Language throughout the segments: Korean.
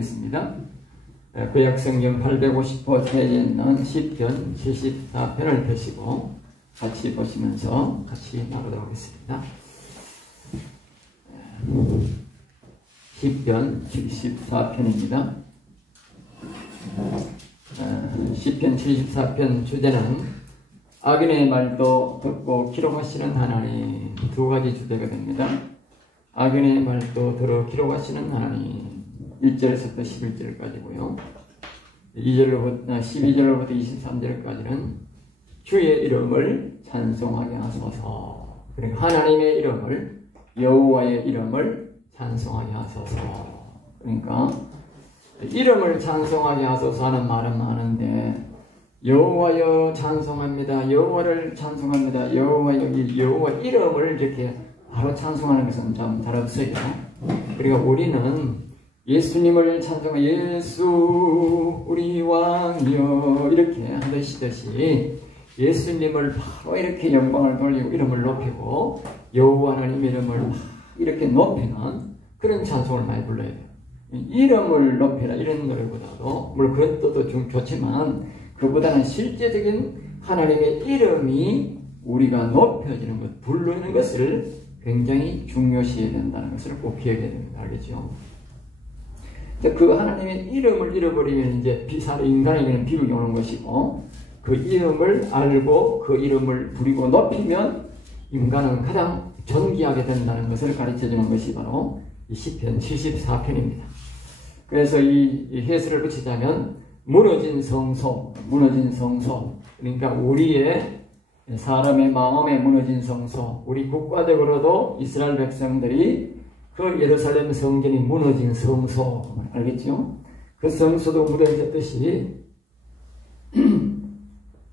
하겠습니다. 구약성경 850페이지에 있는 시편 74편을 펴시고 같이 보시면서 같이 나가도록 하겠습니다. 시편 74편입니다. 시편 74편 주제는 악인의 말도 듣고 기록하시는 하나님, 두 가지 주제가 됩니다. 악인의 말도 들어 기록하시는 하나님, 1절에서부터 11절까지고요. 12절로부터 23절까지는 주의 이름을 찬송하게 하소서. 그러니까 하나님의 이름을, 여호와의 이름을 찬송하게 하소서. 그러니까 이름을 찬송하게 하소서 하는 말은 많은데, 여호와여 찬송합니다, 여호와를 찬송합니다, 여호와여 이름을 이렇게 바로 찬송하는 것은 참 잘 없어요. 그러니까 우리는 예수님을 찬송하고 예수 우리 왕이여 이렇게 하시듯이 예수님을 바로 이렇게 영광을 돌리고 이름을 높이고 여호와 하나님 이름을 이렇게 높이는 그런 찬송을 많이 불러야 돼요. 이름을 높이라 이런 노래보다도 물론 그런 뜻도 좀 좋지만 그보다는 실제적인 하나님의 이름이 우리가 높여지는 것, 부르는 것을 굉장히 중요시해야 된다는 것을 꼭 기억해야 됩니다. 알겠죠? 그 하나님의 이름을 잃어버리면 이제 인간에게는 비극이 오는 것이고, 그 이름을 알고 그 이름을 부리고 높이면 인간은 가장 존귀하게 된다는 것을 가르쳐주는 것이 바로 이 시편 74편입니다. 그래서 이 해설을 붙이자면 무너진 성소, 그러니까 우리의 사람의 마음에 무너진 성소, 우리 국가적으로도 이스라엘 백성들이 그 예루살렘 성전이 무너진 성소, 알겠죠? 그 성소도 무너졌듯이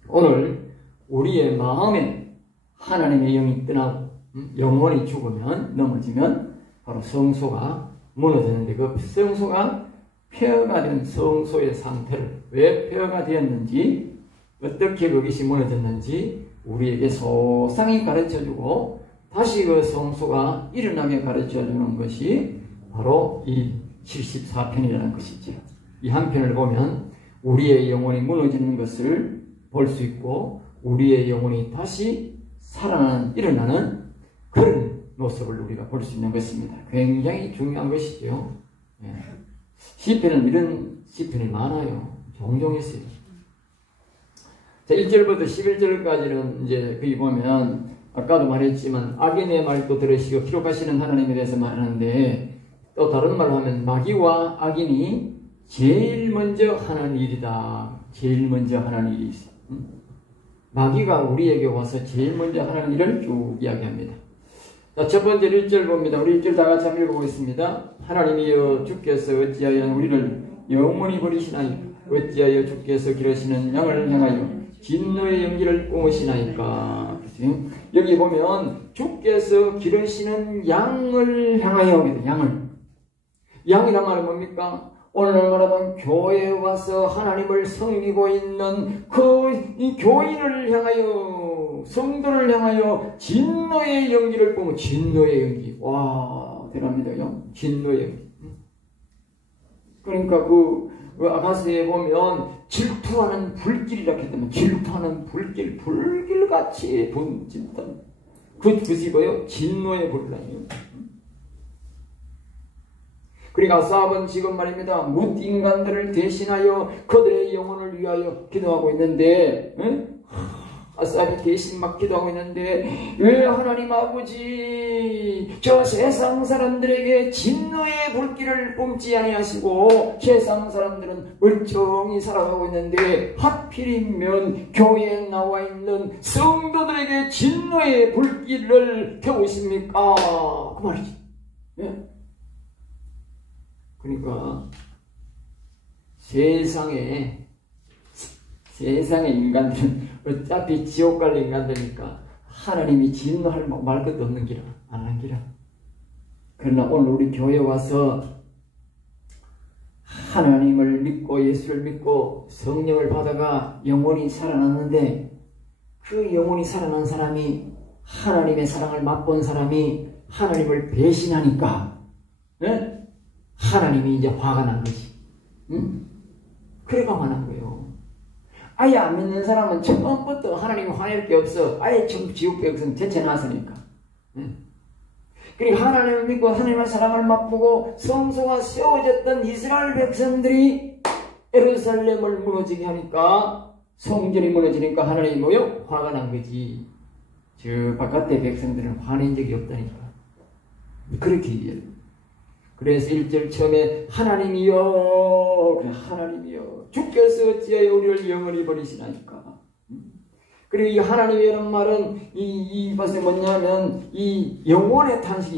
오늘 우리의 마음에 하나님의 영이 떠나고 영혼이 죽으면, 넘어지면 바로 성소가 무너졌는데, 그 성소가 폐허가 된 성소의 상태를, 왜 폐허가 되었는지, 어떻게 그것이 무너졌는지 우리에게 소상히 가르쳐주고 다시 그 성소가 일어나게 가르쳐주는 것이 바로 이 74편이라는 것이죠. 이 한 편을 보면 우리의 영혼이 무너지는 것을 볼 수 있고 우리의 영혼이 다시 살아나는, 일어나는 그런 모습을 우리가 볼 수 있는 것입니다. 굉장히 중요한 것이죠. 시편은 이런 시편이 많아요. 종종 있어요. 자, 1절부터 11절까지는 이제 거기 보면 아까도 말했지만 악인의 말도 들으시고 기록하시는 하나님에 대해서 말하는데, 또 다른 말로 하면 마귀와 악인이 제일 먼저 하는 일이다. 제일 먼저 하는 일이 있어요. 마귀가 우리에게 와서 제일 먼저 하는 일을 쭉 이야기합니다. 자, 첫 번째 1절 봅니다. 우리 1절 다 같이 한번 읽어보겠습니다. 하나님이여 주께서 어찌하여 우리를 영원히 버리시나이까? 어찌하여 주께서 기르시는 양을 향하여 진노의 연기를 뿜으시나이까? 여기 보면 주께서 기르시는 양을 향하여, 양이란 말은 뭡니까? 오늘 말하면 교회에 와서 하나님을 섬기고 있는 이 교인을 향하여, 성도를 향하여 진노의 연기를 뿜은, 진노의 연기. 와, 대단합니다요. 진노의 연기. 그러니까 아가서에 보면 질투하는 불길이라 했다면, 질투하는 불길, 불길같이 분진단. 그것이 뭐예요? 진노의 불이라요. 그러니까 아삽은 지금 말입니다. 뭇 인간들을 대신하여 그들의 영혼을 위하여 기도하고 있는데, 아삽이 대신 막 기도하고 있는데, 왜 하나님 아버지 저 세상 사람들에게 진노의 불길을 뿜지 아니하시고 세상 사람들은 멀쩡히 살아가고 있는데 하필이면 교회에 나와 있는 성도들에게 진노의 불길을 태우십니까? 그 말이지. 그러니까 세상의 인간들은 어차피 지옥 갈 인간들이니까 하나님이 진노할 말 것도 없는 기라, 안 하는 기라. 그러나 오늘 우리 교회에 와서 하나님을 믿고 예수를 믿고 성령을 받아가 영혼이 살아났는데, 그 영혼이 살아난 사람이, 하나님의 사랑을 맛본 사람이 하나님을 배신하니까 하나님이 이제 화가 난 거지. 그래가만 한 거예요. 아예 안 믿는 사람은 처음부터 하나님이 화낼 게 없어. 아예 지옥 백성 제쳐놨으니까. 그리고 하나님을 믿고 하나님의 사랑을 맛보고 성소가 세워졌던 이스라엘 백성들이 예루살렘을 무너지게 하니까, 성전이 무너지니까 하나님이 뭐요? 화가 난 거지. 저 바깥의 백성들은 화낸 적이 없다니까. 그렇게 얘기해요. 그래서 1절 처음에 하나님이여, 그래, 하나님이여, 주께서 어찌하여 우리를 영원히 버리시나이까. 그리고 이 하나님이라는 말은 이것이 뭐냐면 이 영혼의 탄식,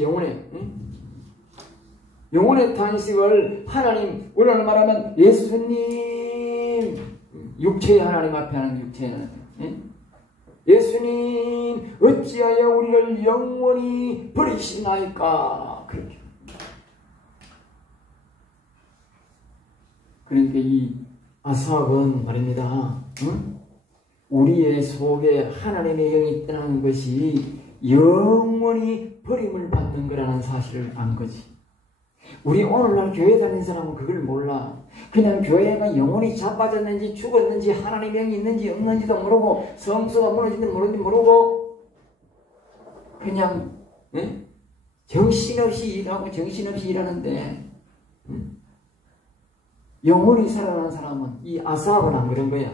영혼의 탄식을 하나님, 우리는 말하면 예수님, 육체의 하나님 앞에 하는 육체의 하나님. 예수님 어찌하여 우리를 영원히 버리시나이까. 그렇게. 그러니까 이 아삽은 말입니다. 우리의 속에 하나님의 영이 떠나는 것이 영원히 버림을 받는 거라는 사실을 안 거지. 우리 오늘날 교회 다니는 사람은 그걸 몰라. 그냥 교회가 영혼이 자빠졌는지 죽었는지 하나님의 영이 있는지 없는지도 모르고 성소가 무너지는지 모르고 그냥 정신없이 일하고 정신없이 일하는데 영혼이 살아나는 사람은 이 아삽은 안 그런 거야.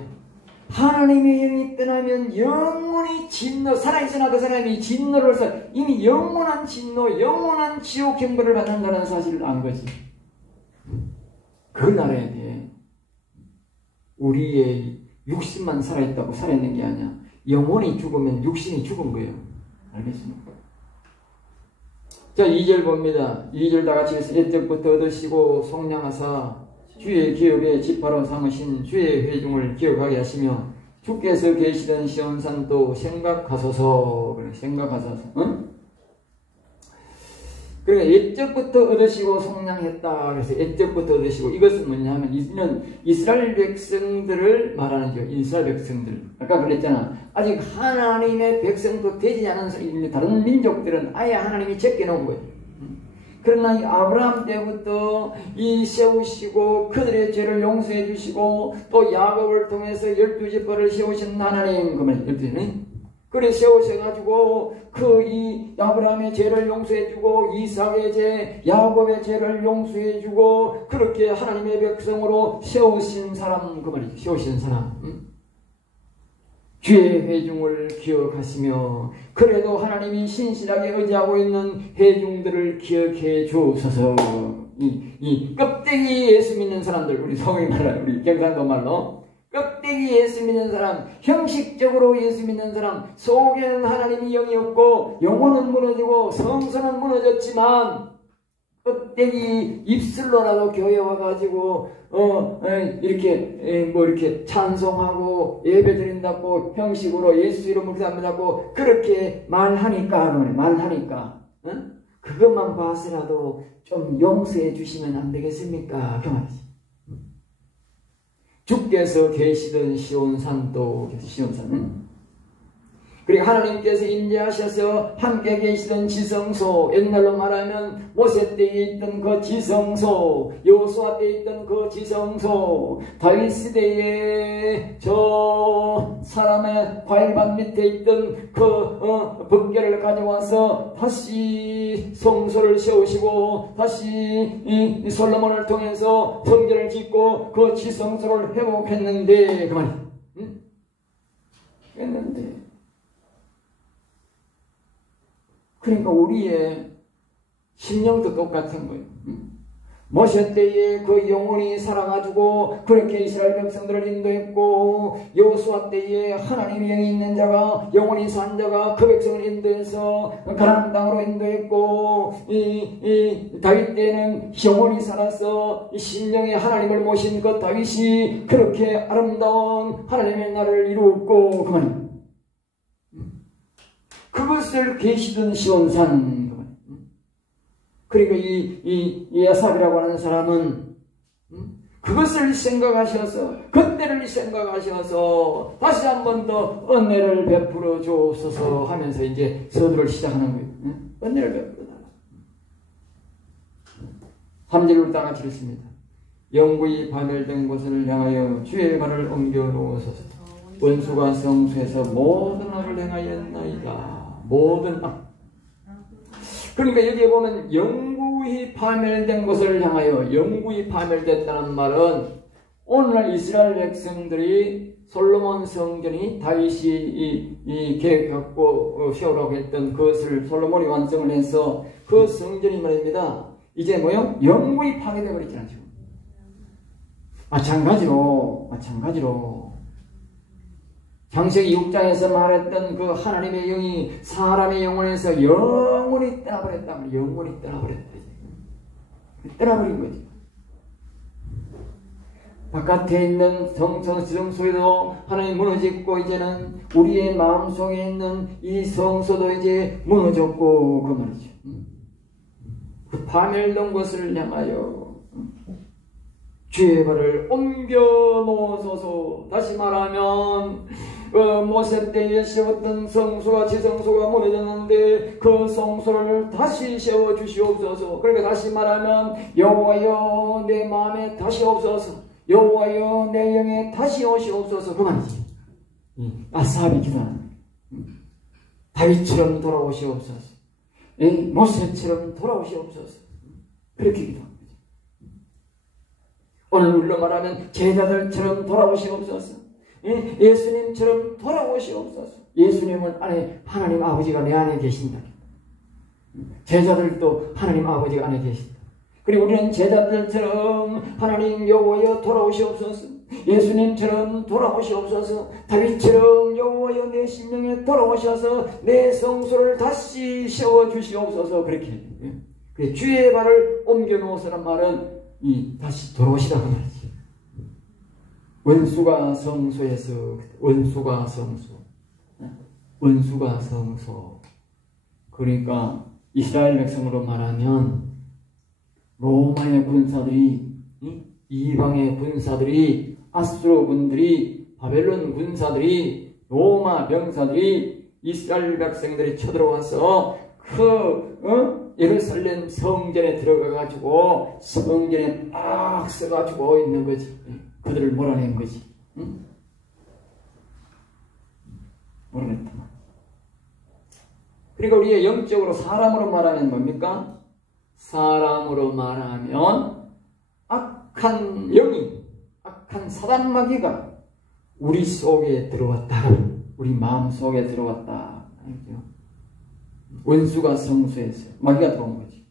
하나님의 영이 떠나면 영원히 진노, 살아있으나 그 사람이 진노를 써 이미 영원한 진노, 영원한 지옥 형벌을 받는다는 사실을 안 거지. 그걸 알아야 돼. 우리의 육신만 살아있다고 살아있는 게 아니야. 영혼이 죽으면 육신이 죽은 거예요. 알겠습니까? 자, 2절 봅니다. 2절 다 같이 해서 옛적부터 얻으시고 속량하사 주의 기업에 지파로 삼으신 주의 회중을 기억하게 하시며 주께서 계시던 시온산도 생각하소서. 그래, 생각하소서. 그러니까 옛적부터 얻으시고 속량했다. 그래서 옛적부터 얻으시고, 이것은 뭐냐면 이는 이스라엘 백성들을 말하는 거죠. 이스라엘 백성들. 아까 그랬잖아. 아직 하나님의 백성도 되지 않은 다른 민족들은 아예 하나님이 제껴놓은 거예요. 그러나 이 아브라함 때부터 이 세우시고 그들의 죄를 용서해 주시고 또 야곱을 통해서 12지파를 세우신 하나님, 그러면 12지는 그래 세우셔가지고 그 이 아브라함의 죄를 용서해주고 이삭의 죄, 야곱의 죄를 용서해주고 그렇게 하나님의 백성으로 세우신 사람, 그 말이죠. 세우신 사람. 주의 회중을 기억하시며 그래도 하나님이 신실하게 의지하고 있는 회중들을 기억해 주소서. 이 껍데기 예수 믿는 사람들, 우리 성의 말로, 우리 경상도 말로 껍데기 예수 믿는 사람, 형식적으로 예수 믿는 사람, 속에는 하나님이 영이 없고 영혼은 무너지고 성서는 무너졌지만 껍데기 입술로라도 교회 와가지고 이렇게 찬송하고 예배 드린다고 형식으로 예수 이름을 기도한다고 그렇게 말하니까 그것만 봐서라도 좀 용서해 주시면 안 되겠습니까? 그 말이지. 주께서 계시던 시온산도 시온산. 그리고 하나님께서 임재하셔서 함께 계시던 지성소, 옛날로 말하면 모세 때에 있던 그 지성소, 여호수아 때에 있던 그 지성소, 다윗 시대에 저 사람의 과일밭 밑에 있던 그 법궤를 가져와서 다시 성소를 세우시고 다시 이 솔로몬을 통해서 성전을 짓고 그 지성소를 회복했는데, 그만이 했는데. 그러니까 우리의 심령도 똑같은 거예요. 모세 때에 그 영혼이 살아가지고 그렇게 이스라엘 백성들을 인도했고, 여호수아 때에 하나님의 영이 있는 자가, 영혼이 산 자가 그 백성을 인도해서 가나안 땅으로 인도했고, 이 다윗 때에는 영혼이 살아서 심령에 하나님을 모신 그 다윗이 그렇게 아름다운 하나님의 나라를 이루었고, 그만 그것을 계시던 시온산. 그러니까 이 아삽이라고 하는 사람은 그것을 생각하셔서, 그때를 생각하셔서 다시 한 번 더 은혜를 베풀어 주옵소서 하면서 이제 서두를 시작하는 거예요. 은혜를 베풀어 달라. 3절로 다 같이 읽습니다. 영구히 파멸된 곳을 향하여 주의 발을 옮겨 놓으소서. 원수가 성소에서 모든 악을 행하였나이다. 모든 악. 그러니까 여기에 보면 영구히 파멸된 곳을 향하여, 영구히 파멸됐다는 말은 오늘날 이스라엘 백성들이 솔로몬 성전이 다윗이 이 계획하고 세우라고 했던 그것을 솔로몬이 완성을 해서 그 성전이 말입니다. 이제 뭐요? 영구히 파괴되어 버렸잖아요. 지금. 마찬가지로 창세기 6장에서 말했던 그 하나님의 영이 사람의 영혼에서 영원히 떠나버렸다. 영원히 떠나버렸다. 떠나버린 거지. 바깥에 있는 성소에도 하나님 무너졌고, 이제는 우리의 마음속에 있는 이 성소도 이제 무너졌고, 그 말이죠. 그 파멸된 것을 향하여 주의 발을 옮겨 놓으소서. 다시 말하면 모세 때에 세웠던 성소가, 지성소가 무너졌는데 그 성소를 다시 세워주시옵소서. 그러니까 다시 말하면 여호와여 내 마음에 다시 오소서, 여호와여 내 영에 다시 오시옵소서. 그 말이지. 아사합이 기도하는 다윗처럼 돌아오시옵소서, 모세처럼 돌아오시옵소서. 그렇게 기도합니다. 오늘 우리로 말하면 제자들처럼 돌아오시옵소서, 예수님처럼 돌아오시옵소서. 예수님은 안에 하나님 아버지가 내 안에 계신다. 제자들도 하나님 아버지가 안에 계신다. 그리고 우리는 제자들처럼 하나님 여호와여 돌아오시옵소서, 예수님처럼 돌아오시옵소서, 다윗처럼 여호와여 내 심령에 돌아오셔서 내 성소를 다시 세워주시옵소서. 그렇게 그래, 주의 발을 옮겨 놓으시란 말은 다시 돌아오시라고 말이지. 원수가 성소에서, 원수가 성소. 그러니까 이스라엘 백성으로 말하면 로마의 군사들이, 이방의 군사들이, 아수르 군들이, 바벨론 군사들이, 로마 병사들이 이스라엘 백성들이 쳐들어와서 예루살렘 성전에 들어가가지고 성전에 막 써가지고 있는 거지. 그들을 몰아낸 거지. 몰아냈다. 그리고 우리의 영적으로 사람으로 말하면 뭡니까? 사람으로 말하면 악한 영이, 악한 사단 마귀가 우리 속에 들어왔다. 우리 마음 속에 들어왔다. 원수가 성소에서 마귀가 들어온 거지.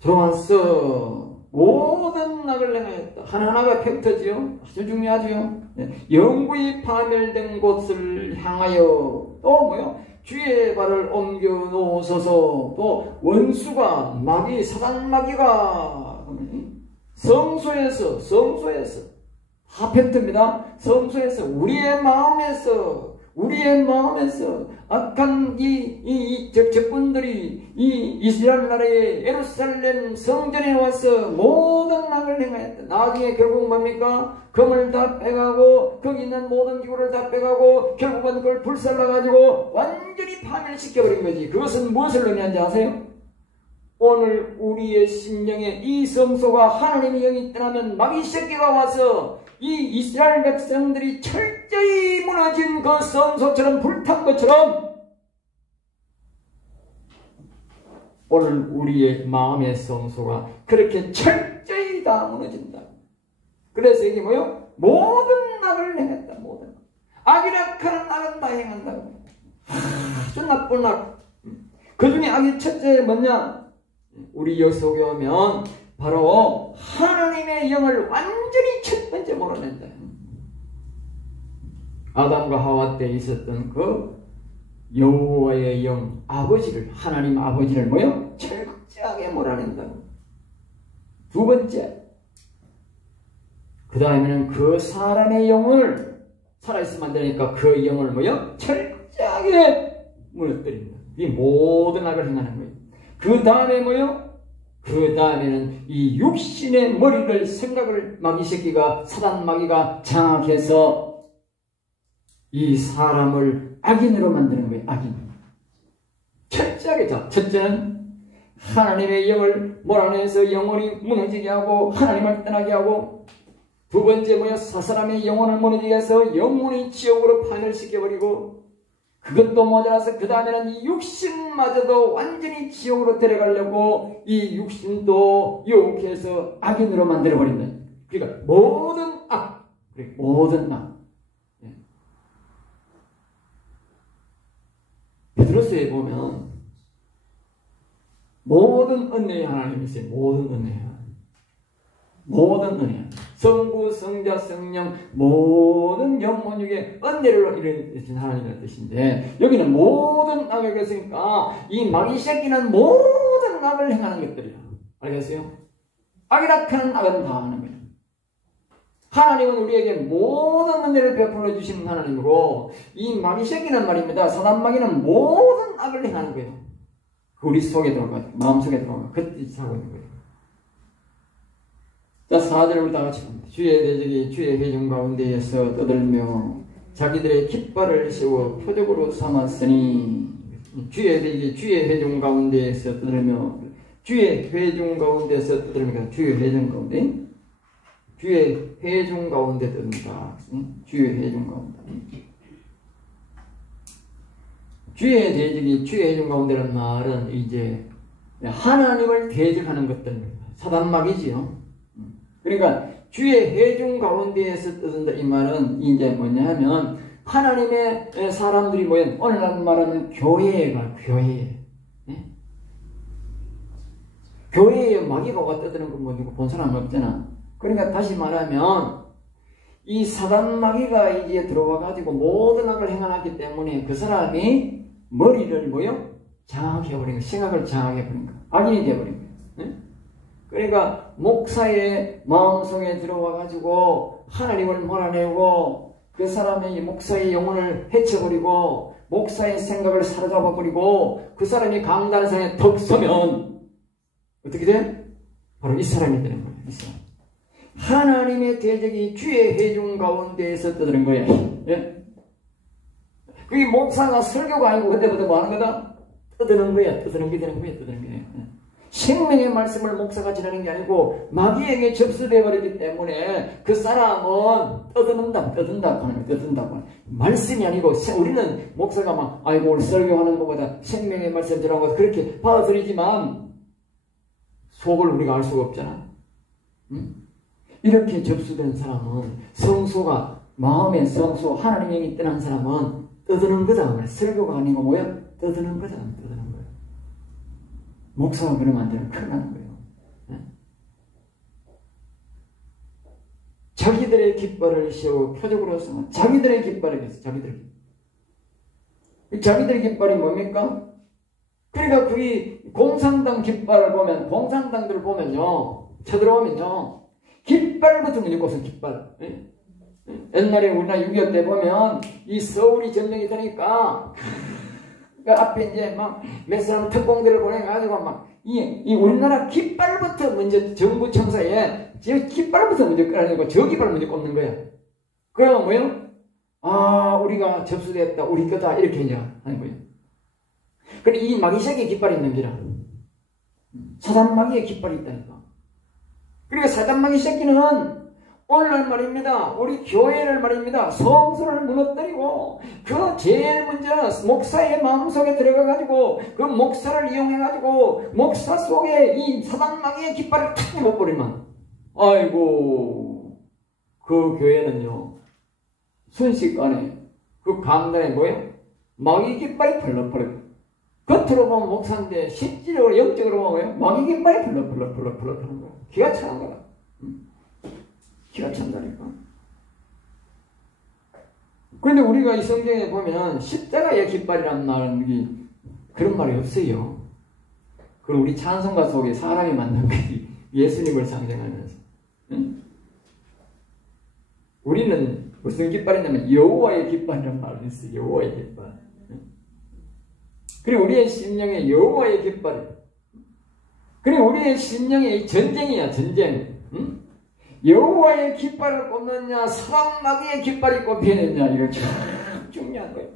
들어와서 모든 악을 행하였다. 하나하나가 팩트지요. 아주 중요하지요. 영구히 파멸된 곳을 향하여 또 뭐요? 주의 발을 옮겨 놓으소서. 또 원수가, 마귀, 사단 마귀가 성소에서 다 팩트입니다. 성소에서, 우리의 마음에서 악한 적군들이 이 이스라엘 나라의 예루살렘 성전에 와서 모든 악을 행하였다. 나중에 결국 뭡니까? 금을 다 빼가고 거기 있는 모든 기구를 다 빼가고 결국은 그걸 불살라가지고 완전히 파멸시켜버린 거지. 그것은 무엇을 의미하는지 아세요? 오늘 우리의 심령에 이 성소가 하나님의 영이 떠나면 마귀 새끼가 와서 이 이스라엘 백성들이 철저히 무너진 그 성소처럼 불탄 것처럼 오늘 우리의 마음의 성소가 그렇게 철저히 다 무너진다. 그래서 이게 뭐요? 모든 악을 행했다. 모든 악이라카는 악은 다 행한다고. 아주 나쁜 악. 그 중에 악이 첫째 뭐냐? 우리 여 속에 오면 바로 하나님의 영을 완전히 첫 번째 몰아낸다. 아담과 하와 때 있었던 그 여호와의 영, 아버지를, 하나님 아버지를 뭐요? 철저하게 몰아낸다고. 두 번째, 그 다음에는 그 사람의 영을, 살아있으면 안 되니까 그 영을 뭐요? 철저하게 무너뜨린다. 이 모든 악을 행하는 거예요. 그 다음에 뭐요? 그 다음에는 이 육신의 머리를, 생각을 마귀 새끼가, 사단 마귀가 장악해서 이 사람을 악인으로 만드는 거예요. 악인. 철저하게. 자, 첫째는 하나님의 영을 몰아내서 영혼이 무너지게 하고 하나님을 떠나게 하고, 두 번째 뭐야? 사람의 영혼을 무너지게 해서 영혼이 지옥으로 파멸시켜버리고, 그것도 모자라서 그 다음에는 이 육신마저도 완전히 지옥으로 데려가려고 이 육신도 유혹해서 악인으로 만들어버린다. 그러니까 모든 악, 모든 악. 베드로서에 보면 모든 은혜의 하나님이 있어요. 모든 은혜의 하나님. 모든 은혜. 성부, 성자, 성령, 모든 영혼 중에 은혜를 이루신 하나님의 뜻인데, 여기는 모든 악을 그랬으니까 이 마귀 새끼는 모든 악을 행하는 것들이야. 알겠어요? 악이라 하는 악은 다 하는 거예요. 하나님은 우리에게 모든 은혜를 베풀어 주시는 하나님이고, 이 마귀 새끼는 말입니다. 사단 마귀는 모든 악을 행하는 거예요. 우리 속에 들어가고 마음속에 들어가고 그 뜻이 하고 있는 거예요. 자, 4절을 우리 다 같이 봅니다. 주의 대적이 주의 회중 가운데에서 떠들며 자기들의 깃발을 세워 표적으로 삼았으니, 주의 대적이 주의 회중 가운데에서 떠들며, 주의 회중 가운데서 떠들며, 주의 회중 가운데, 주의 회중 가운데 떠든다. 주의 회중 가운데. 주의 대적이 주의 회중 가운데라는 말은 이제 하나님을 대적하는 것들입니다. 사단막이지요. 그러니까 주의 회중 가운데에서 떠든다 이 말은 이제 뭐냐 하면, 하나님의 사람들이 모인, 오늘날 말하면 교회가 교회에, 교회에 마귀가 와 떠드는 거 뭐 누구 본 사람 없잖아. 그러니까 다시 말하면 이 사단 마귀가 이제 들어와 가지고 모든 악을 행하기 때문에 그 사람이 머리를 뭐요? 장악해버린 거, 생각을 장악해버린 거, 악인이 되어버린 거예요. 그러니까 목사의 마음속에 들어와 가지고 하나님을 몰아내고 그 사람의 목사의 영혼을 해쳐버리고 목사의 생각을 사로잡아버리고 그 사람이 강단상에 턱 서면 어떻게 돼? 바로 이 사람이 되는 거예요. 이 사람. 하나님의 대적이 주의 회중 가운데에서 떠드는 거예요. 예? 그게 목사가 설교가 아니고 그때부터 뭐 하는 거다? 떠드는 거야. 떠드는 게 되는 거야. 떠드는 게. 생명의 말씀을 목사가 지나는 게 아니고 마귀에게 접수되어 버리기 때문에 그 사람은 떠든다고 하는 거예요. 떠든다고. 말씀이 아니고 우리는 목사가 막 아이고 오늘 설교하는 것보다 생명의 말씀 들어가고 그렇게 받아들이지만 속을 우리가 알 수가 없잖아. 응? 이렇게 접수된 사람은 성소가 마음의 성소 하나님의 영이 떠난 사람은 떠드는 거다. 설교가 아니고 뭐야? 떠드는 거다. 떠드는 거야. 목사가 그러면 안 되면 큰일 나는 거예요. 네? 자기들의 깃발을 세워 표적으로 삼아. 자기들의 깃발이겠어. 자기들의 깃발이 뭡니까? 그러니까 그게 공산당 깃발을 보면, 공산당들을 보면요, 쳐들어오면요, 깃발부터 무조건 깃발. 네? 옛날에 우리나라 6.25 때 보면 이 서울이 점령이 되니까 그 앞에 이제 막 몇 사람 특공대를 보내가지고 막 이 우리나라 깃발부터 먼저 정부 청사에 깃발부터 먼저 끌어내고 저 깃발 먼저 꼽는 거야. 그러면 뭐예요? 아, 우리가 접수됐다, 우리 거다 이렇게 이제 하는 거예요. 그래 이 마귀새끼 깃발이 있는 게라. 사단 마귀의 깃발이 있다니까. 그러니까 사단 마귀 새끼는 오늘날 말입니다. 우리 교회를 말입니다. 성소를 무너뜨리고 그 제일 먼저 목사의 마음속에 들어가가지고 그 목사를 이용해가지고 목사 속에 이 사단마귀의 깃발을 탁 입어버리면 아이고 그 교회는요 순식간에 그 강단에 뭐예요? 마귀 깃발이 펄럭펄럭. 겉으로 보면 목사인데 실질적으로 영적으로 보면 마귀 깃발이 펄럭펄럭 하는 거야. 기가 차는 거야. 기가 찬다니까. 그런데 우리가 이 성경에 보면 십자가의 깃발이라는 말은 그런 말이 없어요. 그리고 우리 찬송가 속에 사람이 만든 게 예수님을 상징하면서. 응? 우리는 무슨 깃발이냐면 여호와의 깃발이라는 말이 있어요. 여호와의 깃발. 응? 그리고 우리의 심령에 여호와의 깃발이. 그리고 우리의 심령에 전쟁이야, 전쟁. 응? 여호와의 깃발을 꼽느냐 사단 마귀의 깃발이 꼽히느냐 이거 참 중요한 거예요.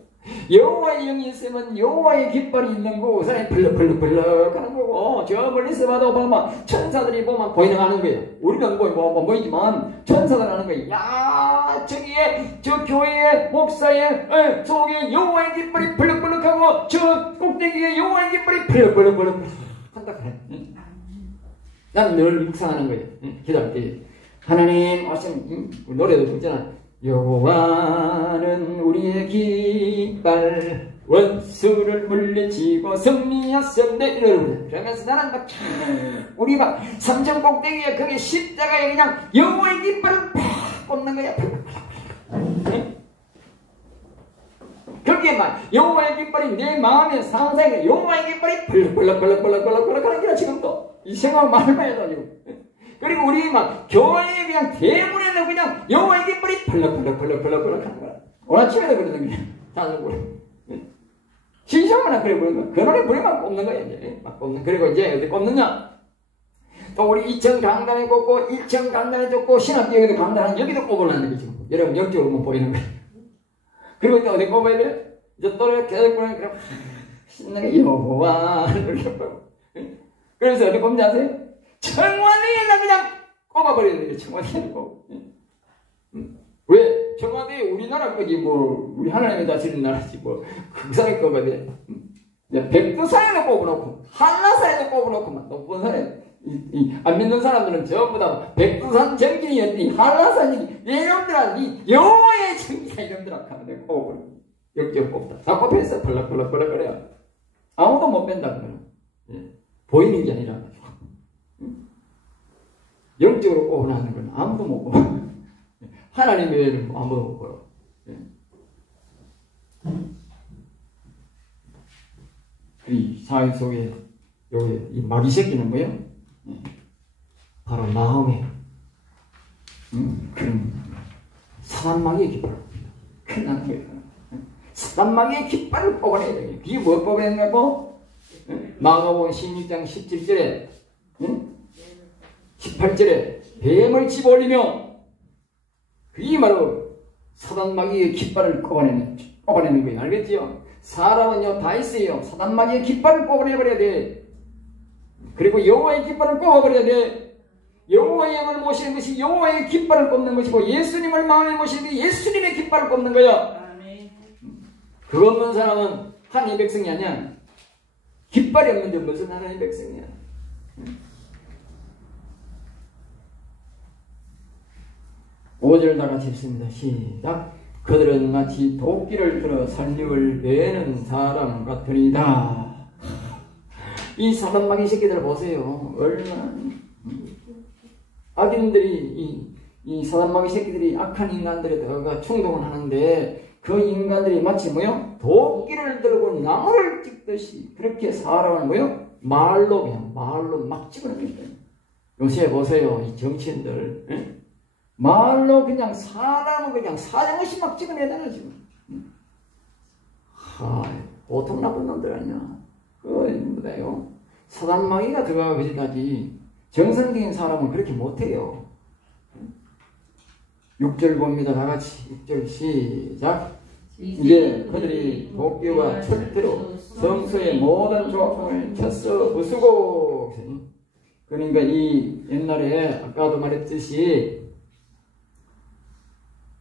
여호와의 영이 있으면 여호와의 깃발이 있는 거 우산에 벌럭벌럭벌럭 하는 거고, 저 멀리서 봐도 보면 천사들이 보면 보이는 하는 거예요. 우리는 보이지만 천사들 하는 거예요. 야, 저기에 저 교회의 목사의 속에 여호와의 깃발이 벌럭벌럭하고 저 꼭대기에 여호와의 깃발이 벌럭벌럭벌럭 한다 그래. 나는 늘 묵상하는 거예요. 기도할 때 하나님 말씀, 노래도 부르잖아. 여호와는 우리의 깃발, 원수를 물리치고 승리하셨네. 이러는 그러면서 나는 막 우리 막 삼천 꼭대기에 거기 십자가에 그냥 여호와의 깃발을 팍 꽂는 거야. 거기에 막 여호와의 깃발이 내 마음에 상상해. 여호와의 깃발이 벌럭벌럭벌럭벌럭벌럭 하는 게야. 지금도 이 생각 말만 해도 지금. 그리고 우리 막 교회에 그냥 대문에는 그냥 여호와의 깃발이 벌럭벌럭벌럭벌럭 하는 거야. 오늘 아침에도 그러는 거야. 다들 그래. 신성만 그래 보는 거야. 그 노래 부르면 꼽는 거야. 이제 막 꼽는. 그리고 이제 어디 꼽느냐? 또 우리 2층 강단에 꼽고 1층 강단에 꼽고 신학교에도 강단 여기도 꼽으려는 거지. 여러분 영적으로 뭐 보이는 거야. 그리고 또 어디 꼽아야 돼? 이제 또 이렇게 계속 부르면 그래 신나게 여호와 이렇게 꼽고. 그래서 어디 꼽는지 아세요? 청와대에다 그냥 꼽아버리는 거예요. 청와대에 꼽고. 왜? 청와대 우리나라 거지 뭐 우리 하나님의 다스리는 나라지 뭐 그 사람이 꼽아야 돼. 백두산에도 꼽아놓고 한라산에도 꼽아놓고 막 높은 산에 안 믿는 사람들은 전부 다 백두산 정진이었니 한라산이 이놈들아 이 여호와의 정진이야 이놈들아 하는데 꼽아버려. 역적 꼽다. 다 꼽혔어. 벌럭벌럭벌럭 그래요. 아무도 못 뺀다 그러면. 보이는 게 아니라 영적으로 꼽아놓는 건 아무도 못 꼽아. 하나님 외에는 아무도 못 꼽아. 이 사회 속에 여기 이 마귀 새끼는 뭐예요? 바로 마음에 그런 사단마귀의 깃발. 큰일 나는 거예요. 사단마귀의 깃발을 뽑아내야 돼요. 그게 뭐 뽑아내냐고? 마가복음 16장 17절에 18절에 뱀을 집어올리며 그게 바로 사단마귀의 깃발을 뽑아내는 거예요. 알겠지요? 사람은요 다 있어요. 사단마귀의 깃발을 뽑아내버려야 돼. 그리고 여호와의 깃발을 뽑아버려야 돼. 여호와의 영을 모시는 것이 여호와의 깃발을 뽑는 것이고 예수님을 마음에 모시는 게 예수님의 깃발을 뽑는 거야. 그거 없는 사람은 하나님의 백성이 아니야. 깃발이 없는데 무슨 하나님의 백성이야. 5절 다 같이 읽습니다. 시작. 그들은 마치 도끼를 들어 살육을 베는 사람 같으리다. 이 사단마귀 새끼들 보세요. 얼마나 악인들이 이 사단마귀 새끼들이 악한 인간들에다가 충동을 하는데 그 인간들이 마치 뭐요? 도끼를 들고 나무를 찍듯이 그렇게 사람을 뭐요? 말로 그냥 말로 막 집어넣는다. 요새 보세요. 이 정치인들 말로 그냥 사람을 그냥 사정없이 막 찍어내잖아 지금. 보통 나쁜 놈들 아니야. 그거 뭐다요? 사단마귀가 들어가고 그지까지 정상적인 사람은 그렇게 못해요. 6절 봅니다. 다같이 6절 시작. 이제 그들이 도끼와 철퇴로 성소의 모든 조각품을 쳤어 부수고. 그러니까 이 옛날에 아까도 말했듯이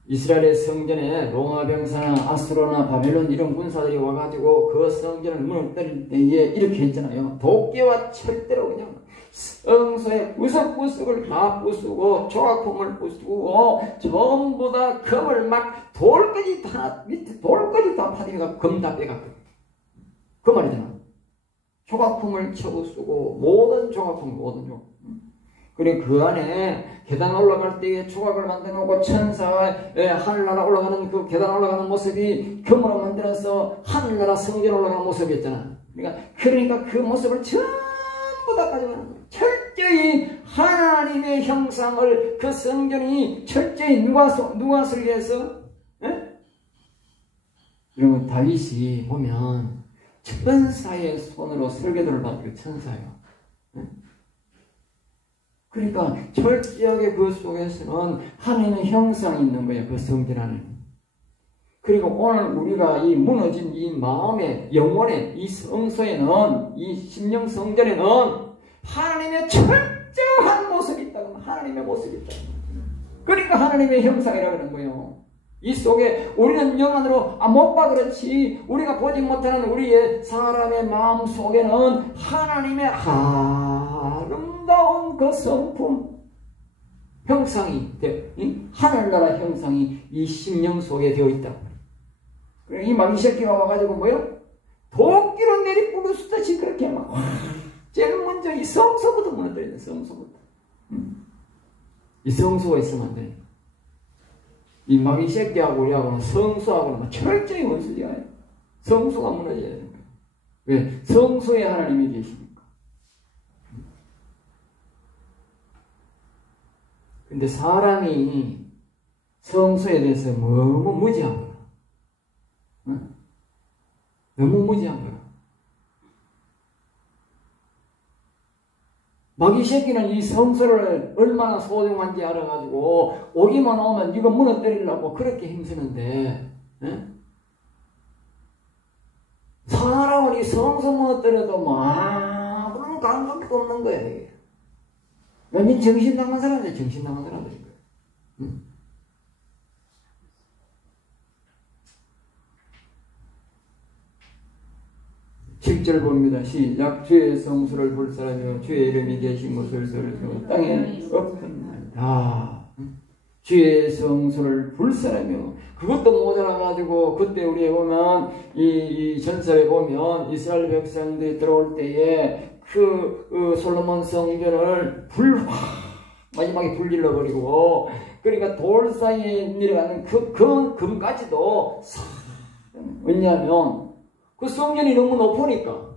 이스라엘의 성전에 로마 병사나 아수르나 바벨론 이런 군사들이 와가지고 그 성전을 문을 때릴 때에 이렇게 했잖아요. 도끼와 철대로 그냥 성소의 구석구석을 다 부수고 조각품을 부수고 전부 다 금을 막 돌까지 다 밑에 돌까지 다 파디가 금 다 빼갖고 그 말이잖아. 조각품을 쳐부수고 모든 조각품 그리고 그 안에 계단 올라갈 때에 조각을 만들어 놓고 천사의 하늘나라 올라가는 그 계단 올라가는 모습이 금으로 만들어서 하늘나라 성전 올라가는 모습이었잖아. 그러니까 그 모습을 전부 다 가져가는 거야. 철저히 하나님의 형상을 그 성전이 철저히 누가 설계해서? 여러분 다윗이 보면 천사의 손으로 설계도를 받은 천사예요. 그러니까 철저하게 그 속에서는 하나님의 형상이 있는 거예요. 그 성전 안에. 그리고 오늘 우리가 이 무너진 이 마음의 영혼의 이 성소에는, 이 심령 성전에는 하나님의 철저한 모습이 있다고, 하나님의 모습이 있다. 그러니까 하나님의 형상이라고 하는 거예요. 이 속에 우리는 영안으로 못 봐 그렇지, 우리가 보지 못하는 우리의 사람의 마음 속에는 하나님의 아름다운 그 성품, 형상이, 하늘나라 형상이 이 심령 속에 되어 있다. 그래, 이 마귀 새끼가 와가지고 뭐요? 도끼로 내리뿌리듯이 그렇게 막, 제일 먼저 이 성소부터 무너뜨리는, 성소부터. 이 성소가 있으면 안 돼. 이 마귀 새끼하고 우리하고는 성소하고는 철저히 원수지가 해요. 성소가 무너져야 되는 거예요. 왜? 성소에 하나님이 계시니까. 근데 사람이 성소에 대해서 너무 무지한 거야. 응? 너무 무지한 거야. 마귀 새끼는 이 성소를 얼마나 소중한지 알아가지고 오기만 오면 이거 무너뜨리려고 그렇게 힘쓰는데, 예? 사람은 이 성소 무너뜨려도 뭐 아무런 감각도 없는 거야. 이게. 완전 정신 나간 사람들, 정신 나간 사람들인 거야. 응? 7절 봅니다. 시작. 주의 성수를 볼 사람이요 주의 이름이 계신 곳을 들으며 땅에 엎은다. 주의 성수를 볼 사람이요. 그것도 모자라가지고 그때 우리에 보면 이 전설에 보면 이스라엘 백성들이 들어올 때에 그 솔로몬 성전을 마지막에 불질러 버리고, 그러니까 돌 사이에 내려가는 그 금까지도 왜냐하면 그 성전이 너무 높으니까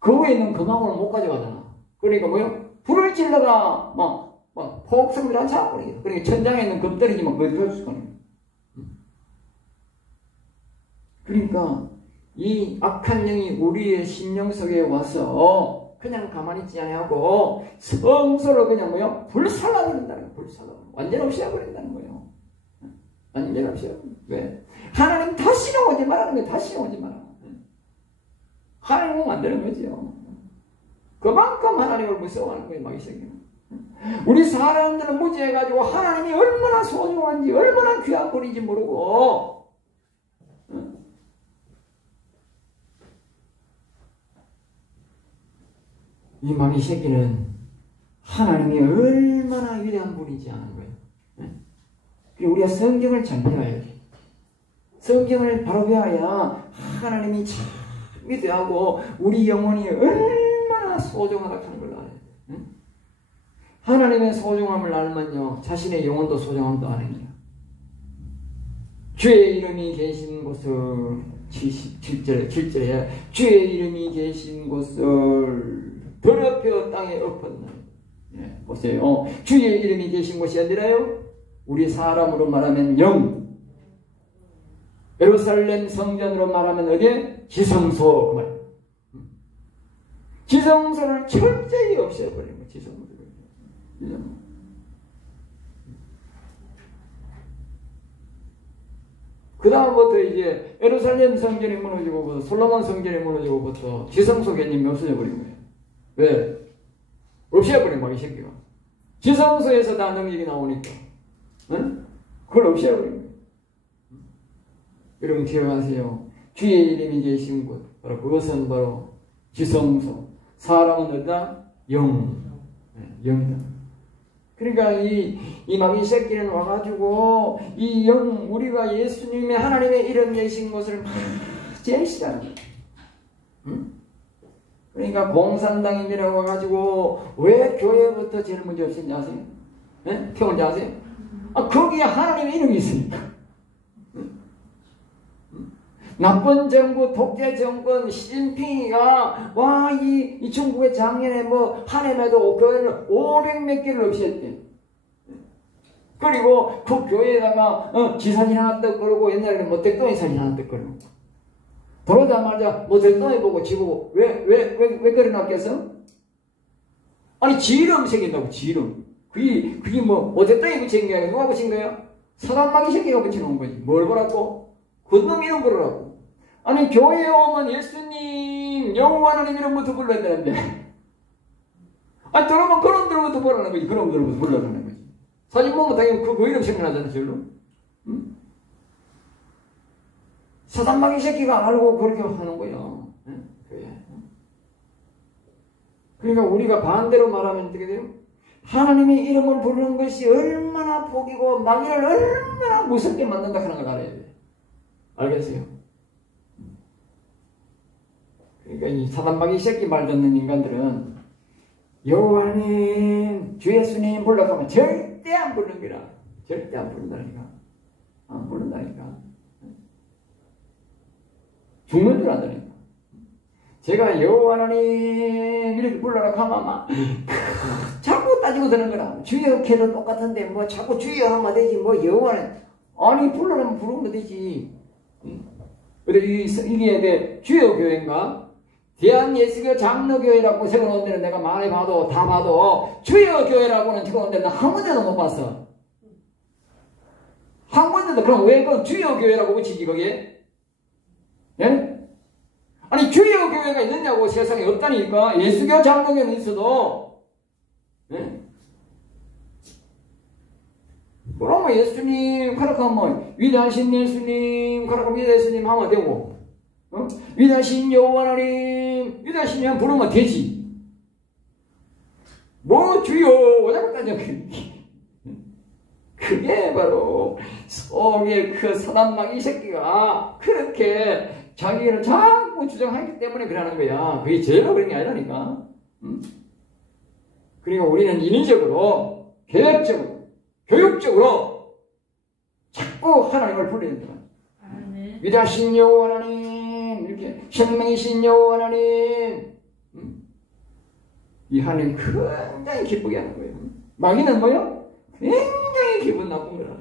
그 위에 있는 금왕을 못 가져가잖아. 그러니까 뭐요? 불을 질러가 막 폭성들 안 잡아버리겠다. 그러니까 천장에 있는 금 떨어지면 그걸 펼치거든요. 그러니까 이 악한 영이 우리의 심령 속에 와서 그냥 가만히 있지 않고 성소를 그냥 뭐요? 불살라버린다는 거예요. 불살라. 완전 없애버린다는 거예요. 완전 없애버린다. 왜? 하나님 다시는 오지 말라는 거예요. 다시는 오지 마라. 하나님은 만드는 거죠. 그만큼 하나님을 무서워하는 거예요. 막 이 새끼는. 우리 사람들은 무지해가지고 하나님이 얼마나 소중한지, 얼마나 귀한 분인지 모르고, 이 마귀 새끼는 하나님이 얼마나 위대한 분인지 아는 거예요. 우리가 성경을 잘 배워야지. 성경을 바로 배워야 하나님이 참 위대하고 우리 영혼이 얼마나 소중하다 하는 걸 알아야 돼. 하나님의 소중함을 알면요, 자신의 영혼도 소중함도 아는 거야. 주의 이름이 계신 곳을 7절에 주의 이름이 계신 곳을 더럽혀 땅에 엎었나. 예, 보세요. 주의 이름이 계신 곳이 어디라요? 우리 사람으로 말하면 영. 예루살렘 성전으로 말하면 어디에? 지성소. 그 말. 지성소를 철저히 없애버리는 거예요. 지성소를. 그 다음부터 이제 예루살렘 성전이 무너지고 솔로몬 성전이 무너지고부터 지성소 개념이 없어져 버린 거예요. 왜? 없애버린 거야, 이 새끼가. 지성소에서 다 능력이 나오니까. 응? 그걸 없애버린 거예요. 여러분 기억하세요. 주의 이름이 계신 곳, 바로 그것은 바로 지성소. 사람은 어디다? 영. 영이다. 그러니까 이 마귀 새끼는 와가지고 이 영, 우리가 예수님의 하나님의 이름 계신 것을 제일 싫어하는 거예요. 응? 그러니까 공산당인이라고 와가지고 왜 교회부터 제일 먼저 없었는지 아세요? 네? 태운지 아세요? 거기에 하나님의 이름이 있으니까. 나쁜 정부, 독재 정권, 시진핑이가, 이 중국의 작년에 한 해마도 교회를 500몇 개를 없앴대. 그리고 그 교회에다가, 지사진 하나 떡 걸고, 옛날에는 모택동에 사진 하나 떡 걸고. 들어오자마자 모택동에 보고 지보고, 왜 그래놨겠어? 아니, 지름 새긴다고, 지름. 그게 모택동에 붙인 게 아니라 누가 붙인 거야? 사단마귀 새끼가 붙여놓은 거지. 뭘 보라고? 그 놈 이름 부르라고. 아니 교회에 오면 예수님 여호와 하나님 이름부터 불러야 되는데 아니 들어오면 그놈들부터 부르라는 거지. 그놈들부터 불러라는 거지. 사진 보면 당연히 그 이름 생각나잖아 절로. 응? 사단마귀 새끼가 알고 그렇게 하는 거야. 응? 그러니까 우리가 반대로 말하면 어떻게 돼요? 하나님의 이름을 부르는 것이 얼마나 복이고 마귀를 얼마나 무섭게 만든다 하는 걸 알아야 돼. 알겠어요? 그러니까 이 사단마귀 새끼 말 듣는 인간들은 여호와님, 주 예수님 불러가면 절대 안 부르는 거라. 절대 안 부른다니까. 안 부른다니까. 죽는 줄 안다니까. 제가 여호와 하나님 이렇게 불러라 하면 막 자꾸 따지고 드는 거라. 주여 걔도 똑같은데 뭐 자꾸 주여 하면 되지 뭐 여호와는 아니 불러라면 부르면 되지. 근데 이게 주여 교회인가? 대한예수교 장로교회라고 세워놓은 데는 내가 많이 봐도 다 봐도 주여 교회라고는 적어놓은 데는 한 군데도 못 봤어. 한 군데도. 그럼 왜 그 주여 교회라고 붙이지 거기에? 예? 아니 주여 교회가 있느냐고. 세상에 없다니까. 예수교 장로교는 있어도. 예? 그러면 예수님 가락하면 위대하신 예수님 가락하면 위대하신 예수님 하면 되고 위대하신 여호와 하나님 위대하신 양 부르면 되지. 뭐 주여 오자고 따져. 그게 바로 속에 그 사단마귀 새끼가 그렇게 자기를 자꾸 주장하기 때문에 그러는 거야. 그게 죄로 그런 게 아니라니까. 그러니까 우리는 인위적으로 계획적으로 교육적으로 자꾸 하나님을 불러야 된다. 위대하신 여호와 하나님 이렇게 생명이신 여호와 하나님 이 하나님 굉장히 기쁘게 하는 거예요. 마귀는 뭐요? 굉장히 기분 나쁜 거라.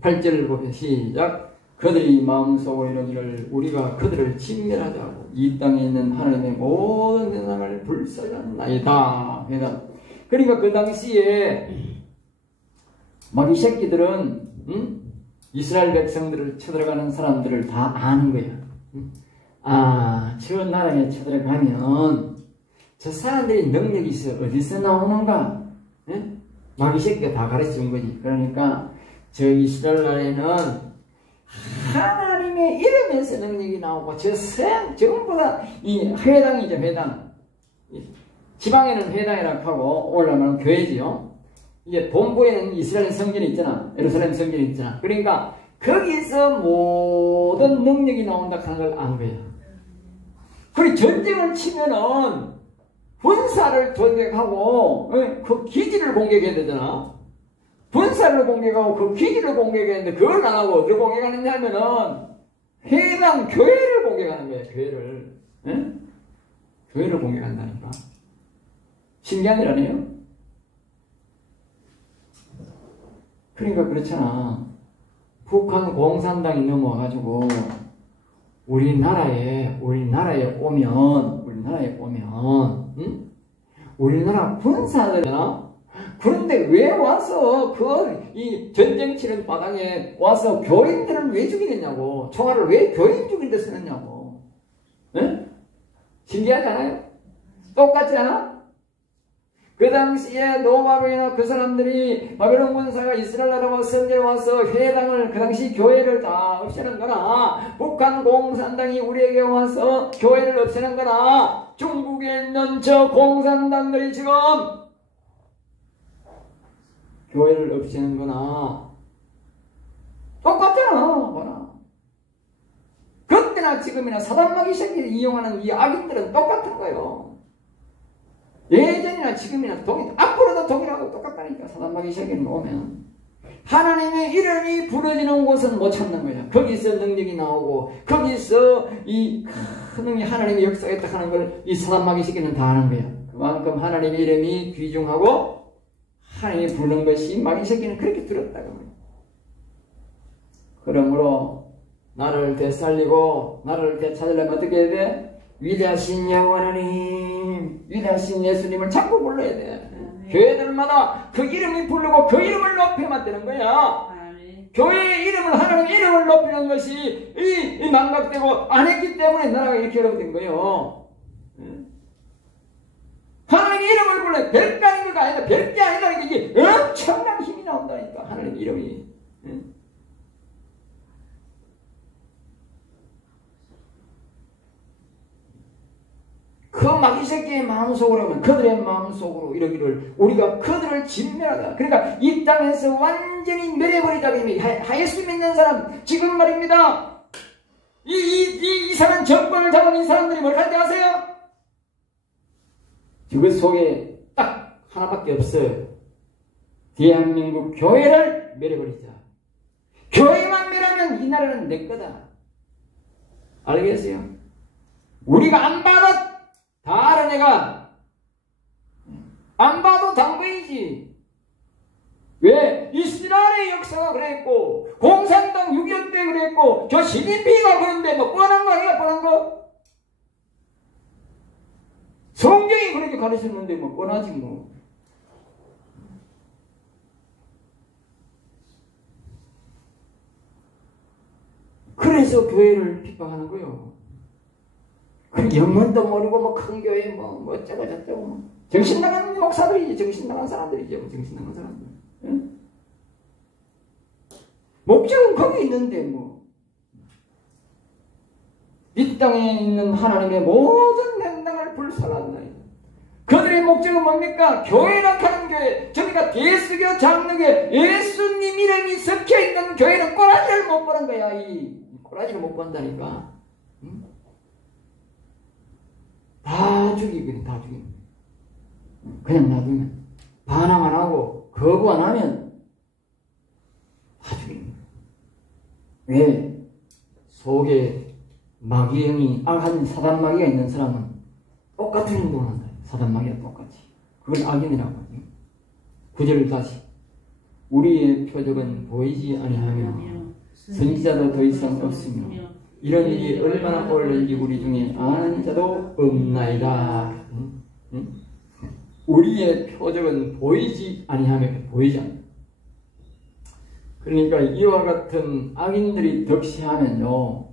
8절을 보면 시작. 그들이 마음속으로 이르기를 우리가 그들을 진멸하자고 이 땅에 있는 하나님의 모든 세상을 불살랐나이다. 그러니까 그 당시에 마귀 새끼들은 이스라엘 백성들을 쳐들어가는 사람들을 다 아는 거야. 아, 저 나라에 쳐들어가면 저 사람들이 능력이 있어. 어디서 나오는가? 예? 마귀 새끼가 다 가르쳐 준 거지. 그러니까 저 이스라엘 나라에는 하나님의 이름에서 능력이 나오고 저 서양 전부 다 이 회당이죠. 회당. 지방에는 회당이라고 하고 올라가면 교회지요. 이게 본부에는 이스라엘 성전이 있잖아. 예루살렘 성전이 있잖아. 그러니까 거기서 모든 능력이 나온다 하는 걸 안 거야. 그리고 전쟁을 치면은 군사를 공격하고 그 기지를 공격해야 되잖아. 군사를 공격하고 그 기지를 공격해야 되는데 그걸 안 하고 어디를 공격하느냐 하면은 해당 교회를 공격하는 거야. 교회를. 교회를 공격한다니까. 신기한 일 아니에요? 그러니까 그렇잖아. 북한 공산당이 넘어와가지고 우리나라에 오면 우리나라 군사들이나 그런데 왜 와서 이 전쟁 치는 바닥에 와서 교인들을 왜 죽이느냐고. 총알을 왜 교인 죽인 데 쓰느냐고. 신기하지 않아요? 똑같지 않아? 그 당시에 노바로이나 그 사람들이 바벨론 군사가 이스라엘 나라와 성전에 와서 회당을 그 당시 교회를 다 없애는 거나 북한 공산당이 우리에게 와서 교회를 없애는 거나 중국에 있는 저 공산당들이 지금 교회를 없애는 거나 똑같잖아. 뭐나. 그때나 지금이나 사단마귀 새끼를 이용하는 이 악인들은 똑같은 거예요. 예전이나 지금이나 앞으로도 동일하고 똑같다니까. 사단마귀 새끼는 오면 하나님의 이름이 부러지는 곳은 못 찾는 거야. 거기서 능력이 나오고 거기서 이 큰 하나님의 역사가 있다 하는 걸 이 사단마귀 새끼는 다 아는 거야. 그만큼 하나님의 이름이 귀중하고 하나님이 부르는 것이 마귀 새끼는 그렇게 들었다고 합니다. 그러므로 나를 되살리고 나를 되찾으려면 어떻게 해야 돼? 위대하신 여호와 하나님, 위대하신 예수님을 자꾸 불러야 돼. 교회들마다 그 이름이 부르고 그 이름을 높여만 되는 거야. 교회의 이름을, 하나님의 이름을 높이는 것이 이 망각되고 안 했기 때문에 나라가 이렇게 어려워진 거예요. 하나님의 이름을 불러 별게 아닌 거 아니다. 별게 아니라 이게 엄청난 힘이 나온다니까. 하나님의 이름이. 그 마귀 새끼의 마음속으로 하면 그들의 마음속으로 이러기를 우리가 그들을 진멸하다. 그러니까 이 땅에서 완전히 멸해버리자고 예수 믿는 사람 지금 말입니다. 이 이상한 정권을 잡은 이 사람들이 뭘 할 때 아세요? 그 속에 딱 하나밖에 없어요. 대한민국 교회를 멸해버리자. 교회만 멸하면 이 나라는 내 거다. 알겠어요? 우리가 안 받아 다른 애가 안 봐도 당근이지. 왜? 이스라엘의 역사가 그랬고 공산당 6.25 때 그랬고 저 시진핑이가 그런데 뭐 뻔한 거 아니야? 뻔한 거? 성경이 그렇게 가르쳤는데 뭐 뻔하지 뭐. 그래서 교회를 핍박하는 거예요. 영문도 모르고 뭐 큰 교회 뭐 어쩌고 저쩌고 정신 나간 목사들이지. 정신 나간 사람들이죠. 정신 나간 사람들. 응? 목적은 거기 있는데 뭐 이 땅에 있는 하나님의 모든 명당을 불살한다. 그들의 목적은 뭡니까? 교회라 하는 교회, 그러니까 대수교 장로교회, 예수님 이름이 섞여있는 교회는 꼬라지를 못 보는 거야. 이 꼬라지를 못 본다니까. 응? 다 죽이거든. 다 죽이거든. 그냥 놔두면 반항 안 하고 거부 안 하면 다 죽이는 거야. 왜? 속에 마귀형이 한 사단 마귀가 있는 사람은 똑같은 행동을 한다. 사단 마귀와 똑같이. 그걸 악인이라고 하죠. 9절을 다시 우리의 표적은 보이지 아니하며 선지자도 더 이상 없으며 이런 일이 얼마나 오래인지 우리 중에 아는 자도 없나이다. 우리의 표적은 보이지 아니하며 보이지 않아. 그러니까 이와 같은 악인들이 덕시하면요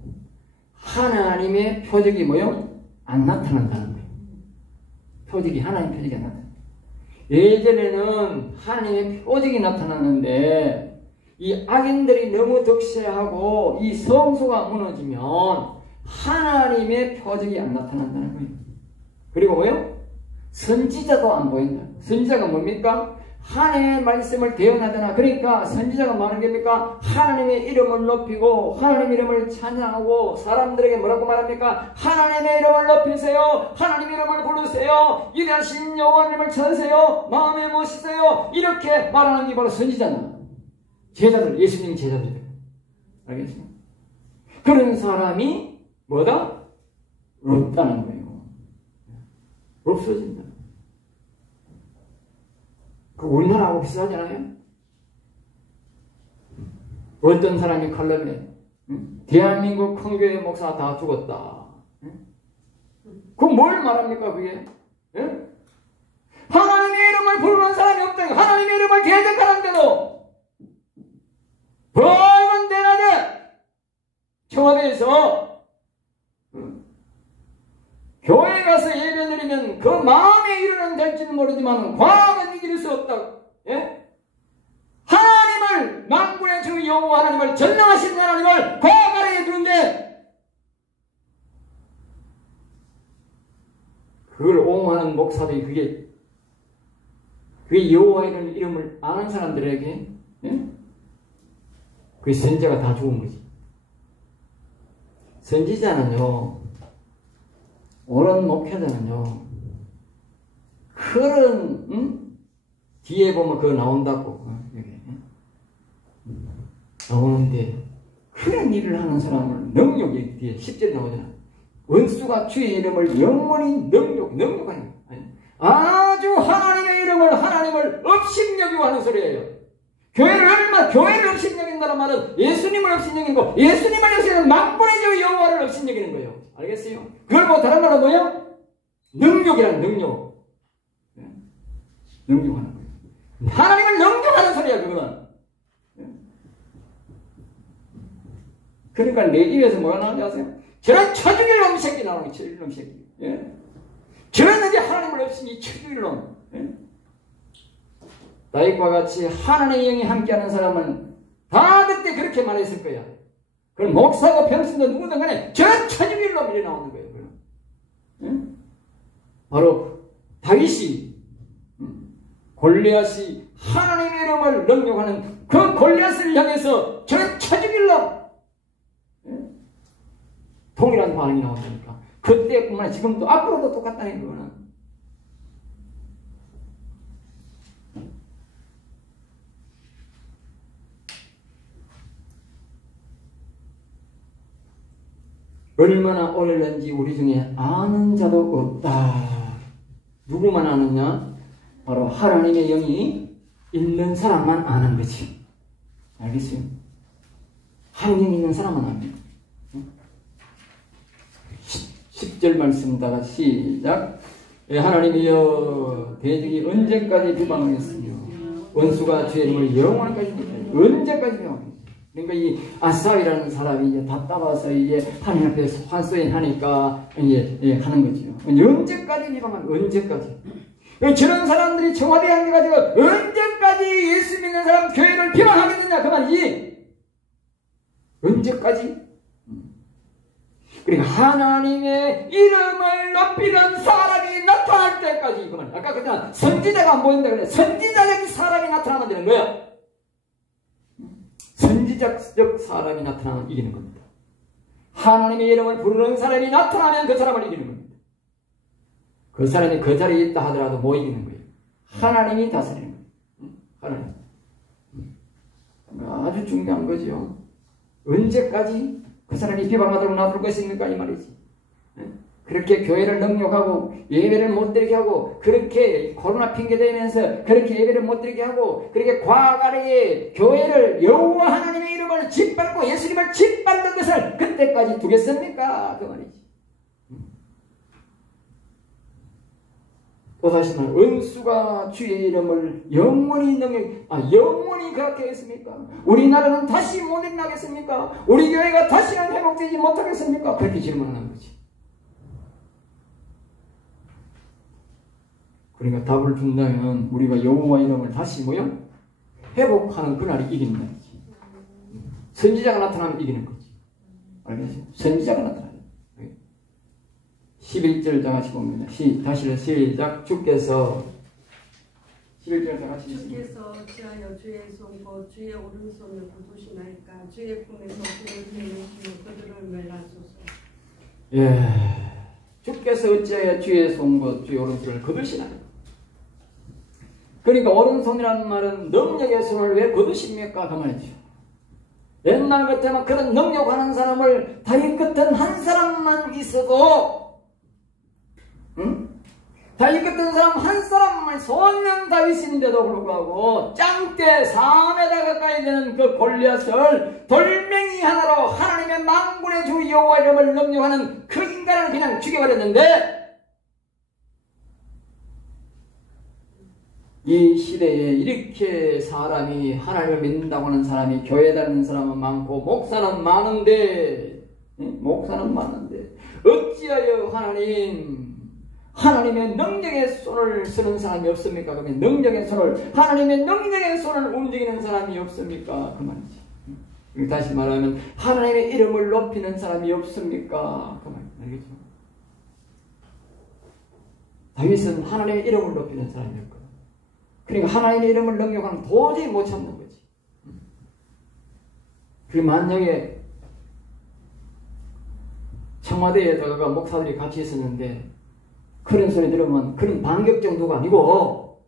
하나님의 표적이 뭐요? 안 나타난다는 거예요. 표적이 하나님 표적이 안 나타나. 예전에는 하나님의 표적이 나타났는데 이 악인들이 너무 덕시하고 이 성소가 무너지면 하나님의 표적이 안 나타난다는 거예요. 그리고 뭐요? 선지자도 안 보인다. 선지자가 뭡니까? 하나님의 말씀을 대언하잖아. 그러니까 선지자가 뭐하는 겁니까? 하나님의 이름을 높이고 하나님 이름을 찬양하고 사람들에게 뭐라고 말합니까? 하나님의 이름을 높이세요. 하나님 이름을 부르세요. 위대하신 여호와 이름을 찾으세요. 마음에 모시세요. 이렇게 말하는 게 바로 선지자나. 제자들, 예수님 제자들. 알겠습니까? 그런 사람이 뭐다? 없다는 거예요. 없어진다. 우리나라하고 비슷하지 않아요? 어떤 사람이 칼럼에 대한민국 큰 교회 목사 다 죽었다. 그럼 뭘 말합니까 그게? 하나님의 이름을 부르는 사람이 없다. 하나님의 이름을 대적하는데도 벌건 대낮에 청와대에서 교회에 가서 예배드리면 그 마음에 이르는 될지는 모르지만 과학은 이길 수 없다. 예? 하나님을 만군의 주 여호와 하나님을 전능하신 하나님을 과학 아래에 두는데 그걸 옹호하는 목사들이 그게 여호와의 이름을 아는 사람들에게 예? 그 선지자가 다 죽은 거지. 선지자는요 옳은 목회자는요 그런 뒤에 보면 그거 나온다고 여기 나오는데 그런 일을 하는 사람을 능력이 뒤에 10절 나오잖아. 원수가 주의 이름을 영원히 능력하는 아주 하나님을 업신여기고 하는 소리예요. 교회를 업신여긴다는 말은 예수님을 업신여기는 거, 예수님을 업신여기는 만군의 주 여호와를 업신여기는 거예요. 알겠어요? 그걸 뭐 다른 말로 뭐예요? 능력이란 능력. 능욕하는 거예요. 하나님을 능욕하는 소리야, 그거는. 그러니까 내 입에서 뭐가 나오는지 아세요? 저런 쳐죽일 놈 새끼 나오는 거예요. 쳐죽일 놈 새끼. 예? 저런 데 하나님을 없으니 쳐죽일 놈. 예? 다윗과 같이 하나님의 영이 함께하는 사람은 다 그때 그렇게 말했을 거야. 그럼 목사고 병신도 누구든 간에 저런 쳐죽일 놈 이래 나오는 거예요. 예? 바로 다윗이 골리앗이 하나님의 이름을 능욕하는 그 골리앗을 향해서 저런 쳐죽일 놈 동일한 반응이 나온다니까. 그때뿐만 아니라 지금도 앞으로도 똑같다는 거는. 얼마나 오래는지 우리 중에 아는 자도 없다. 누구만 아느냐? 바로 하나님의 영이 있는 사람만 아는 거지. 알겠어요? 하나님 있는 사람만 압니다. 10절 말씀 다 같이 시작. 하나님이여 대적이 언제까지 비방하겠으며 원수가 주의 이름을 영원까지 언제까지 비방하겠으며. 그러니까 이 아사이라는 사람이 이제 답답해서 이제 하나님 앞에 환소연하니까 이제 하는 거죠. 언제까지 비방하는 언제까지? 저런 사람들이 청와대에 앉아가지고 언제까지 예수 믿는 사람 교회를 비방하겠느냐 그 말이지. 언제까지? 그러니까 하나님의 이름을 높이는 사람이 나타날 때까지 그 말. 아까 그냥 선지자가 안 보인다 그래. 선지자적인 사람이 나타나면 되는 거야. 선지자적 사람이 나타나면 이기는 겁니다. 하나님의 이름을 부르는 사람이 나타나면 그 사람을 이기는 겁니다. 그 사람이 그 자리에 있다 하더라도 못 이기는 거예요. 하나님이 다스리는 거예요. 하나님. 아주 중요한 거죠. 언제까지 그 사람이 비방하도록 놔둘 것입니까? 이 말이지. 그렇게 교회를 능욕하고 예배를 못 드리게 하고 그렇게 코로나 핑계 대면서 그렇게 예배를 못 드리게 하고 그렇게 과거에 교회를 여호와 하나님의 이름을 짓밟고 예수님을 짓밟는 것을 그때까지 두겠습니까? 그 말이지. 또 다시 말 원수가 주의 이름을 영원히 영원히 그렇게 하겠습니까? 우리나라는 다시 못 일어나겠습니까? 우리 교회가 다시는 회복되지 못하겠습니까? 그렇게 질문하는 거지. 그러니까 답을 준다면 우리가 여호와 이름을 다시 회복하는 그날이 이기는 날이지. 선지자가 나타나면 이기는 거지. 알겠어요? 선지자가 나타나요. 11절 다 같이 봅니다. 다시 시작. 주께서 11절 다 같이 주께서 어찌하여 주의 손과 주의 오른손을 굳으시나이까. 주의 품에서 그를 내놓으시며 그들을 멸하소서. 예, 주께서 어찌하여 주의 손과 주의 오른손을 거두시나이까. 그러니까 오른손이라는 말은 능력의 손을 왜 거두십니까? 그 말이죠. 옛날 같으면 그런 능력하는 사람을 다윗 같은 한 사람만 있어도 다윗 같은 사람 한 사람만 소년 다윗인데도 불구하고 짱대 4m 가까이 되는 그 골리앗을 돌멩이 하나로 하나님의 만군의 주 여호와 이름을 능력하는 그 인간을 그냥 죽여버렸는데 이 시대에 이렇게 사람이 하나님을 믿는다고 하는 사람이 교회 다니는 사람은 많고 목사는 많은데 어찌하여 하나님의 능력의 손을 쓰는 사람이 없습니까? 그러면 하나님의 능력의 손을 움직이는 사람이 없습니까? 그 말이지. 다시 말하면 하나님의 이름을 높이는 사람이 없습니까? 그 말이지. 알겠죠? 다윗은 하나님의 이름을 높이는 사람이었거든. 그러니까 하나님의 이름을 능력하면 도저히 못 참는 거지. 그 만약에 청와대에다가 목사들이 같이 있었는데 그런 소리 들으면 그런 반격 정도가 아니고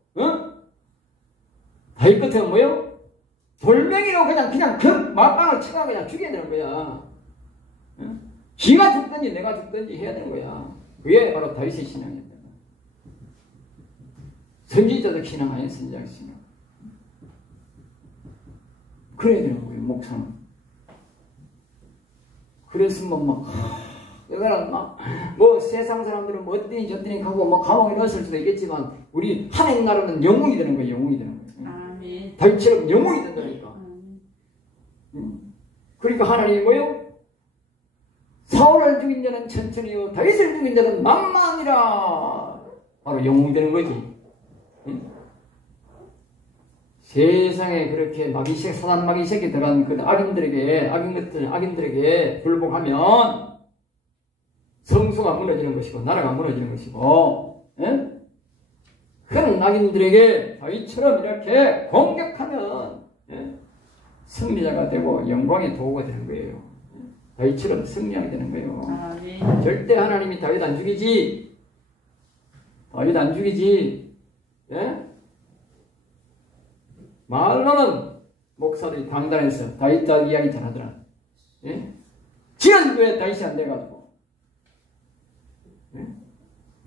다윗 같으면 뭐요? 돌멩이로 그냥 그 막강을 쳐가 그냥 죽여야 되는 거야. 지가 죽든지 내가 죽든지 해야 되는 거야. 그게 바로 다윗의 신앙이었다. 선지자적 신앙 아닌 선지자적 신앙. 그래야 되는 거예요, 목사는. 그랬으면 여자는 세상 사람들은 뭐 어디니 저디니 하고 감옥에 넣었을 수도 있겠지만 우리 하나님 나라는 영웅이 되는 거예요. 영웅이 되는 거예요. 아멘. 다윗처럼 영웅이 된다니까. 그러니까 하나님이 뭐요? 사울을 죽인 자는 천천히요 다윗을 죽인 자는 만만이라. 바로 영웅이 되는 거지. 세상에 그렇게 사단 마귀새끼 들어간 그 악인들에게 불복하면 성소가 무너지는 것이고 나라가 무너지는 것이고, 그런 악인들에게 다윗처럼 이렇게 공격하면 승리자가 되고 영광의 도구가 되는 거예요. 다윗처럼 승리하게 되는 거예요. 아멘. 절대 하나님이 다윗 안 죽이지. 다윗 안 죽이지. 말로는 목사들이 당단해서 다윗 이야기 잘하더라. 지는 왜 다윗이 안 돼가지고.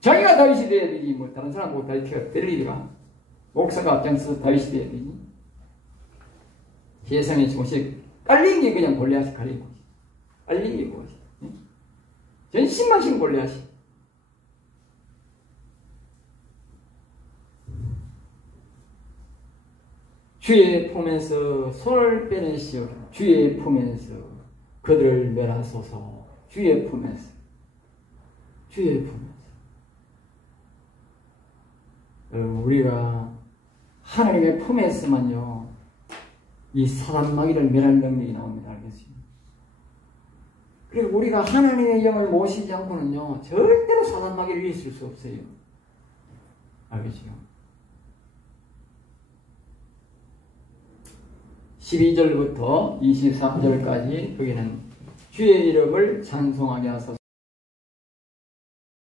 자기가 다윗이 돼야 되지. 뭐 다른 사람 보고 다윗이가 될 일이가. 목사가 앞장서서 다윗이 돼야 되지. 세상에 조금씩 깔린 게 그냥 골리앗이 깔린 거지. 깔린 게 뭐지? 전신만신 골리앗이. 주의 품에서 손을 빼내시오. 주의 품에서 그들을 멸하소서. 주의 품에서. 주의 품에서. 우리가 하나님의 품에서만요, 이 사단 마귀를 멸할 능력이 나옵니다. 알겠습니다? 그리고 우리가 하나님의 영을 모시지 않고는요, 절대로 사단 마귀를 이길 수 없어요. 알겠죠? 12절부터 23절까지 거기는 주의 이름을 찬송하게 하소서.